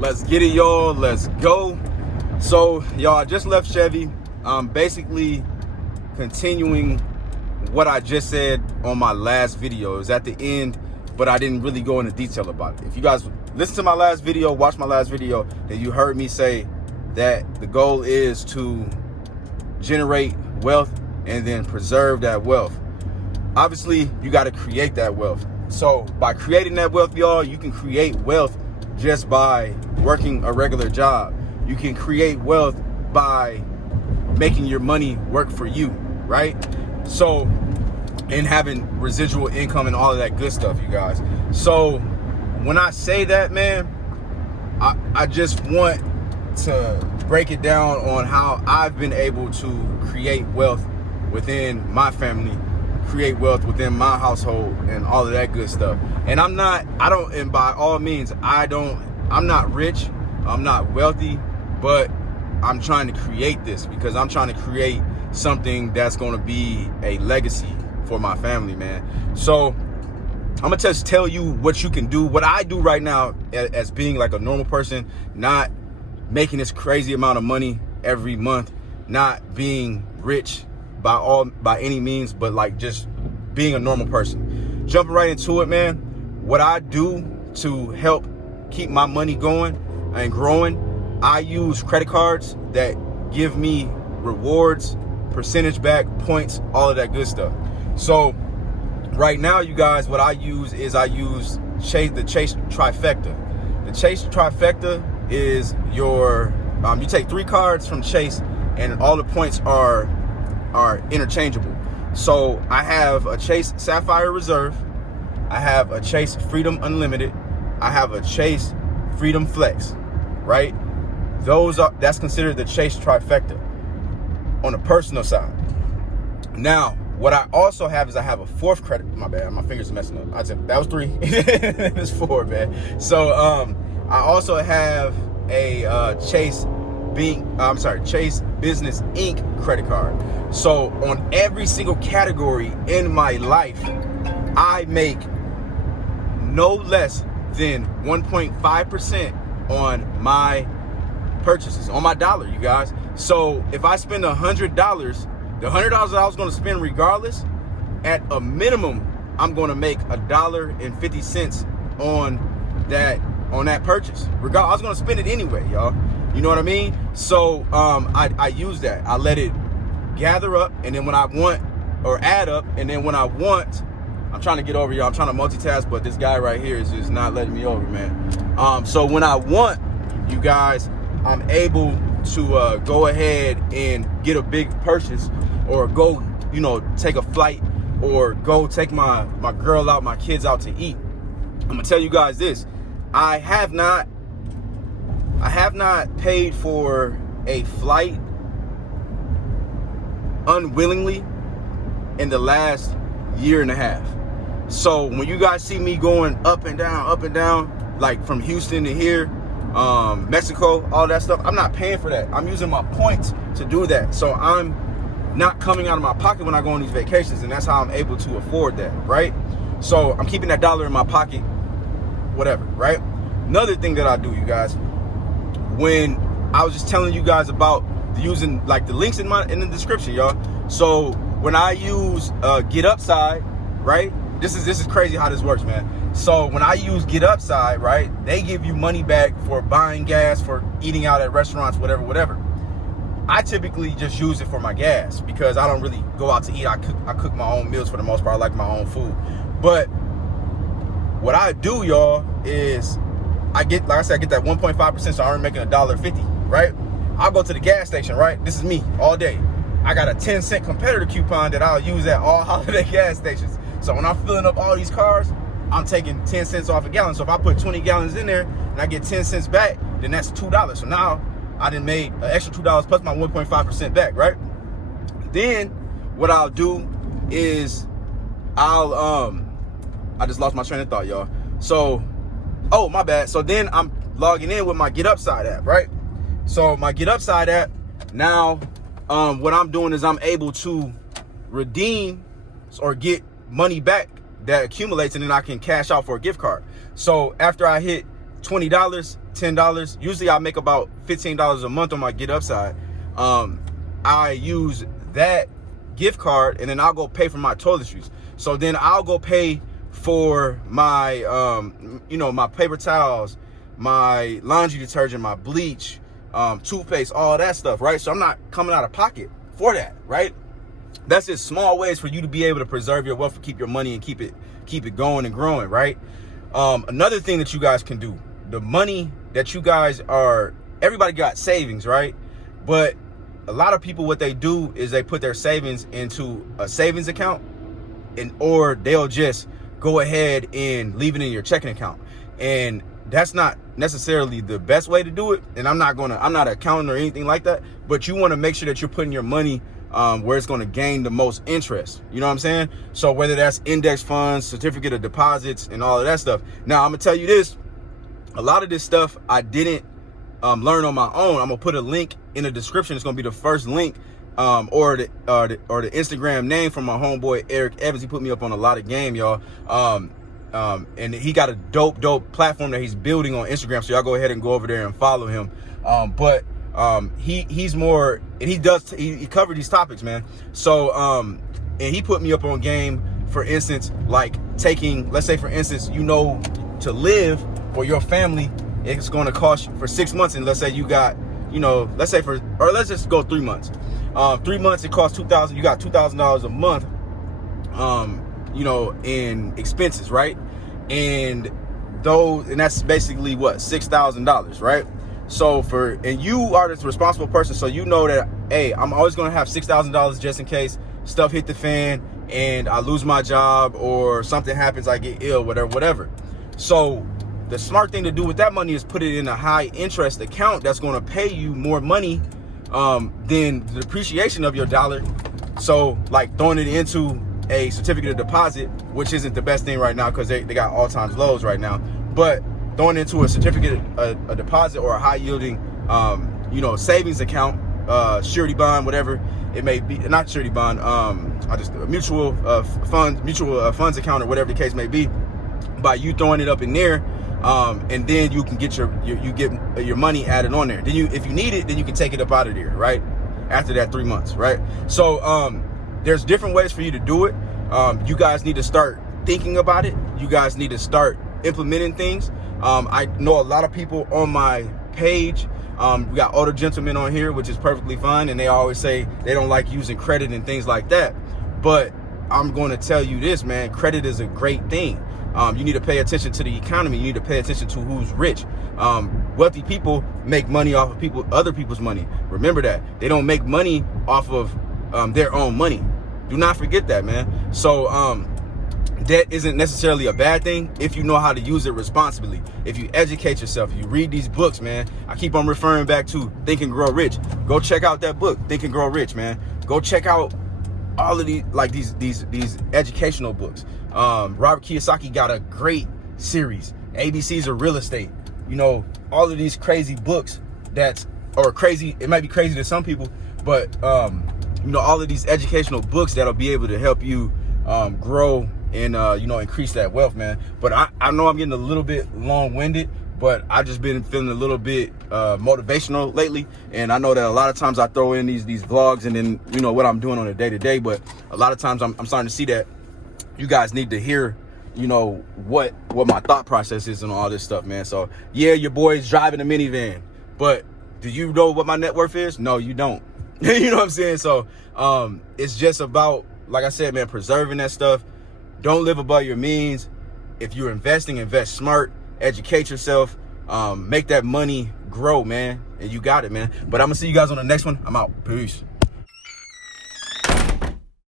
Let's get it, y'all. Let's go. So, y'all, I just left Chevy. I'm basically continuing what I just said on my last video. It was at the end, but I didn't really go into detail about it. If you guys listen to my last video, watch my last video, then you heard me say that the goal is to generate wealth and then preserve that wealth. Obviously, you got to create that wealth. So by creating that wealth, y'all, you can create wealth just by working a regular job. You can create wealth by making your money work for you, right? So, and having residual income and all of that good stuff, you guys. So when I say that, man, I just want to break it down on how I've been able to create wealth within my family, create wealth within my household, and all of that good stuff. And and by all means, I'm not rich, I'm not wealthy, but I'm trying to create this because I'm trying to create something that's going to be a legacy for my family, man. So I'm gonna just tell you what you can do, what I do right now as being like a normal person, not making this crazy amount of money every month, not being rich by any means, but like just being a normal person. Jumping right into it, man. What I do to help keep my money going and growing, I use credit cards that give me rewards, percentage back, points, all of that good stuff. So right now, you guys, what I use is the Chase Trifecta. The Chase Trifecta is your, you take 3 cards from Chase and all the points are interchangeable. So I have a Chase Sapphire Reserve, I have a Chase Freedom Unlimited, I have a Chase Freedom Flex, right? That's considered the Chase Trifecta on the personal side. Now, what I also have is I have a 4th credit. My bad, my fingers are messing up. That was 3. It's 4, man. So I also have a Chase Business Inc. credit card. So on every single category in my life, I make no less than 1.5% on my purchases, on my dollar, you guys. So if I spend $100, the $100 that I was going to spend regardless, at a minimum, I'm going to make $1.50 on that purchase. Regardless, I was going to spend it anyway, y'all. You know what I mean? So I use that. I let it gather up, and then when I want, or add up, and then when I want, I'm trying to get over, y'all. I'm trying to multitask, but this guy right here is just not letting me over, man. So when I want, you guys, I'm able to go ahead and get a big purchase, or go, take a flight, or go take my girl out, my kids out to eat. I'm gonna tell you guys this: I have not paid for a flight unwillingly in the last year and a half. So when you guys see me going up and down, like from Houston to here, Mexico, all that stuff, I'm not paying for that. I'm using my points to do that. So I'm not coming out of my pocket when I go on these vacations, and that's how I'm able to afford that, right? So I'm keeping that dollar in my pocket, whatever, right? Another thing that I do, you guys, when I was just telling you guys about using like the links in the description, y'all. So when I use Getupside, right? This is crazy how this works, man. So when I use Getupside, right, they give you money back for buying gas, for eating out at restaurants, whatever. I typically just use it for my gas because I don't really go out to eat. I cook my own meals for the most part. I like my own food. But what I do, y'all, is I get that 1.5%, so I'm making $1.50, right? I'll go to the gas station, right? This is me all day. I got a 10-cent competitor coupon that I'll use at all holiday gas stations. So when I'm filling up all these cars, I'm taking 10 cents off a gallon. So if I put 20 gallons in there and I get 10 cents back, then that's $2. So now I done made an extra $2 plus my 1.5% back, right? Then what I'll do is I just lost my train of thought, y'all. So, oh, my bad. So then I'm logging in with my Getupside app, right? So my Getupside app, now what I'm doing is I'm able to redeem or get money back that accumulates, and then I can cash out for a gift card. So after I hit $20, $10. Usually I make about $15 a month on my Getupside. I use that gift card and then I'll go pay for my toiletries. So then I'll go pay for my, you know, my paper towels, my laundry detergent, my bleach, toothpaste, all that stuff, right? So I'm not coming out of pocket for that, right? That's just small ways for you to be able to preserve your wealth, keep your money and keep it going and growing, right? Another thing that you guys can do, the money that you guys are, everybody got savings, right? But a lot of people, what they do is they put their savings into a savings account, or they'll just go ahead and leave it in your checking account. And that's not necessarily the best way to do it. And I'm not an accountant or anything like that, but you want to make sure that you're putting your money where it's going to gain the most interest. You know what I'm saying? So whether that's index funds, certificate of deposits, and all of that stuff. Now, I'm going to tell you this. A lot of this stuff I didn't learn on my own. I'm going to put a link in the description. It's going to be the first link or the Instagram name from my homeboy, Eric Evans. He put me up on a lot of game, y'all. And he got a dope platform that he's building on Instagram. So y'all go ahead and go over there and follow him. He's more, and he covered these topics, man. So, and he put me up on game, for instance, like taking, let's say for instance, you know, to live for your family, it's going to cost you for 6 months. And let's say you got, you know, let's just go 3 months. 3 months, it costs $2,000. You got $2,000 a month, you know, in expenses, right? And that's basically what, $6,000, right? So and you are the responsible person, so you know that, hey, I'm always gonna have $6,000 just in case stuff hit the fan and I lose my job or something happens, I get ill, whatever. So the smart thing to do with that money is put it in a high interest account that's gonna pay you more money than the depreciation of your dollar. So like throwing it into a certificate of deposit, which isn't the best thing right now because they got all-time lows right now, but throwing into a certificate, a deposit, or a high-yielding, you know, savings account, surety bond, whatever it may be, not surety bond, mutual funds account, or whatever the case may be. By you throwing it up in there, and then you can get your money added on there. Then if you need it, then you can take it up out of there, right? After that 3 months, right? So there's different ways for you to do it. You guys need to start thinking about it. You guys need to start implementing things. I know a lot of people on my page. We got older gentlemen on here, which is perfectly fine, and they always say they don't like using credit and things like that. But I'm going to tell you this, man, credit is a great thing. You need to pay attention to the economy. You need to pay attention to who's rich. Wealthy people make money off of other people's money. Remember that. They don't make money off of their own money. Do not forget that, man. So debt isn't necessarily a bad thing if you know how to use it responsibly. If you educate yourself, you read these books, man. I keep on referring back to Think and Grow Rich. Go check out that book, Think and Grow Rich, man. Go check out all of these, like these educational books. Robert Kiyosaki got a great series, ABCs of Real Estate. You know, all of these crazy books crazy, it might be crazy to some people, but you know, all of these educational books that'll be able to help you grow and you know, increase that wealth, man. But I know I'm getting a little bit long-winded, but I've just been feeling a little bit motivational lately, and I know that a lot of times I throw in these vlogs and then, you know, what I'm doing on a day-to-day, but a lot of times I'm starting to see that you guys need to hear, you know, what my thought process is and all this stuff, man. So yeah, your boy's driving a minivan, but do you know what my net worth is? No, you don't. You know what I'm saying? So it's just about, like I said, man, preserving that stuff. Don't live above your means. If you're investing, invest smart, educate yourself, make that money grow, man. And you got it, man. But I'm gonna see you guys on the next one. I'm out. Peace.